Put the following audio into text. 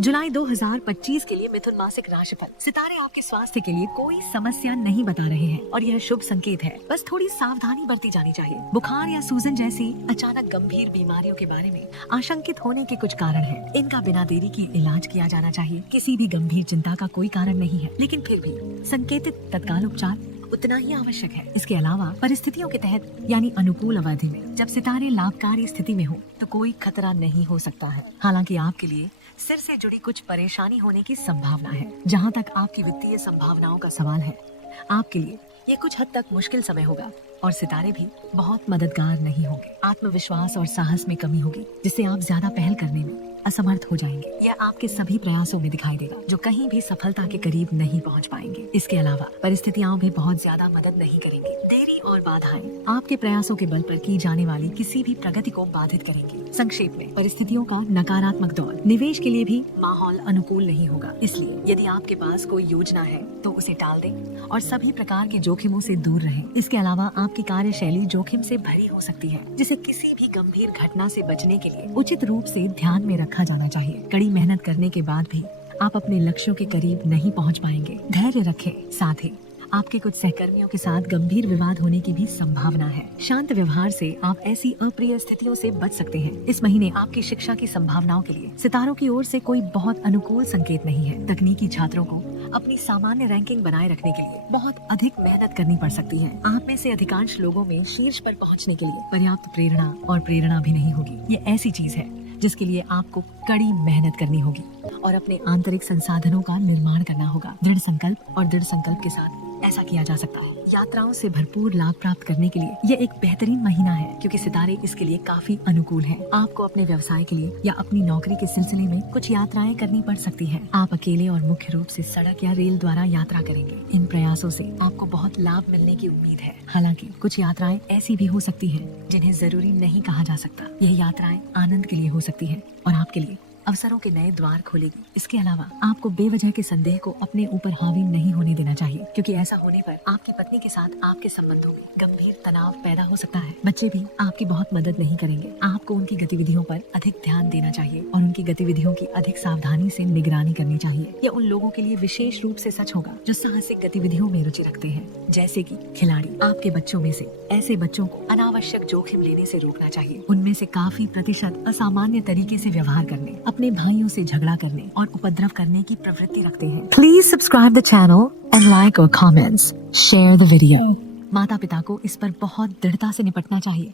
जुलाई 2025 के लिए मिथुन मासिक राशिफल। सितारे आपके स्वास्थ्य के लिए कोई समस्या नहीं बता रहे हैं और यह शुभ संकेत है। बस थोड़ी सावधानी बरती जानी चाहिए। बुखार या सूजन जैसी अचानक गंभीर बीमारियों के बारे में आशंकित होने के कुछ कारण हैं। इनका बिना देरी के इलाज किया जाना चाहिए। किसी भी गंभीर चिंता का कोई कारण नहीं है, लेकिन फिर भी संकेतित तत्काल उपचार उतना ही आवश्यक है। इसके अलावा परिस्थितियों के तहत यानी अनुकूल अवधि में जब सितारे लाभकारी स्थिति में हो तो कोई खतरा नहीं हो सकता है। हालांकि आपके लिए सिर से जुड़ी कुछ परेशानी होने की संभावना है। जहां तक आपकी वित्तीय संभावनाओं का सवाल है, आपके लिए ये कुछ हद तक मुश्किल समय होगा और सितारे भी बहुत मददगार नहीं होंगे। आत्मविश्वास और साहस में कमी होगी, जिससे आप ज्यादा पहल करने में असमर्थ हो जाएंगे। यह आपके सभी प्रयासों में दिखाई देगा, जो कहीं भी सफलता के करीब नहीं पहुंच पाएंगे। इसके अलावा परिस्थितियां भी बहुत ज्यादा मदद नहीं करेंगी। देरी और बाधाएं आपके प्रयासों के बल पर की जाने वाली किसी भी प्रगति को बाधित करेंगी। संक्षेप में, परिस्थितियों का नकारात्मक दौर निवेश के लिए भी माहौल अनुकूल नहीं होगा। इसलिए यदि आपके पास कोई योजना है तो उसे टाल दें और सभी प्रकार के जोखिमों से दूर रहें। इसके अलावा आपकी कार्यशैली जोखिम से भरी हो सकती है, जिसे किसी भी गंभीर घटना से बचने के लिए उचित रूप से ध्यान में रखा जाना चाहिए। कड़ी मेहनत करने के बाद भी आप अपने लक्ष्यों के करीब नहीं पहुंच पाएंगे। धैर्य रखें। साथ ही आपके कुछ सहकर्मियों के साथ गंभीर विवाद होने की भी संभावना है। शांत व्यवहार से आप ऐसी अप्रिय स्थितियों से बच सकते हैं। इस महीने आपकी शिक्षा की संभावनाओं के लिए सितारों की ओर से कोई बहुत अनुकूल संकेत नहीं है। तकनीकी छात्रों को अपनी सामान्य रैंकिंग बनाए रखने के लिए बहुत अधिक मेहनत करनी पड़ सकती है। आप में से अधिकांश लोगों में शीर्ष पर पहुंचने के लिए पर्याप्त प्रेरणा भी नहीं होगी। ये ऐसी चीज है जिसके लिए आपको कड़ी मेहनत करनी होगी और अपने आंतरिक संसाधनों का निर्माण करना होगा। दृढ़ संकल्प के साथ ऐसा किया जा सकता है। यात्राओं से भरपूर लाभ प्राप्त करने के लिए यह एक बेहतरीन महीना है, क्योंकि सितारे इसके लिए काफी अनुकूल हैं। आपको अपने व्यवसाय के लिए या अपनी नौकरी के सिलसिले में कुछ यात्राएं करनी पड़ सकती हैं। आप अकेले और मुख्य रूप से सड़क या रेल द्वारा यात्रा करेंगे। इन प्रयासों से आपको बहुत लाभ मिलने की उम्मीद है। हालांकि कुछ यात्राएं ऐसी भी हो सकती हैं जिन्हें जरूरी नहीं कहा जा सकता। यह यात्राएं आनंद के लिए हो सकती है और आपके लिए अवसरों के नए द्वार खोलेगी। इसके अलावा आपको बेवजह के संदेह को अपने ऊपर हावी नहीं होने देना चाहिए, क्योंकि ऐसा होने पर आपकी पत्नी के साथ आपके संबंधों में गंभीर तनाव पैदा हो सकता है। बच्चे भी आपकी बहुत मदद नहीं करेंगे। आपको उनकी गतिविधियों पर अधिक ध्यान देना चाहिए और उनकी गतिविधियों की अधिक सावधानी से निगरानी करनी चाहिए। यह उन लोगों के लिए विशेष रूप से सच होगा जो साहसिक गतिविधियों में रुचि रखते हैं, जैसे कि खिलाड़ी। आपके बच्चों में से ऐसे बच्चों को अनावश्यक जोखिम लेने से रोकना चाहिए। उनमें से काफी प्रतिशत असामान्य तरीके से व्यवहार करने, अपने भाइयों से झगड़ा करने और उपद्रव करने की प्रवृत्ति रखते हैं। Please subscribe the channel and like और कमेंट्स, शेयर द वीडियो। माता पिता को इस पर बहुत दृढ़ता से निपटना चाहिए।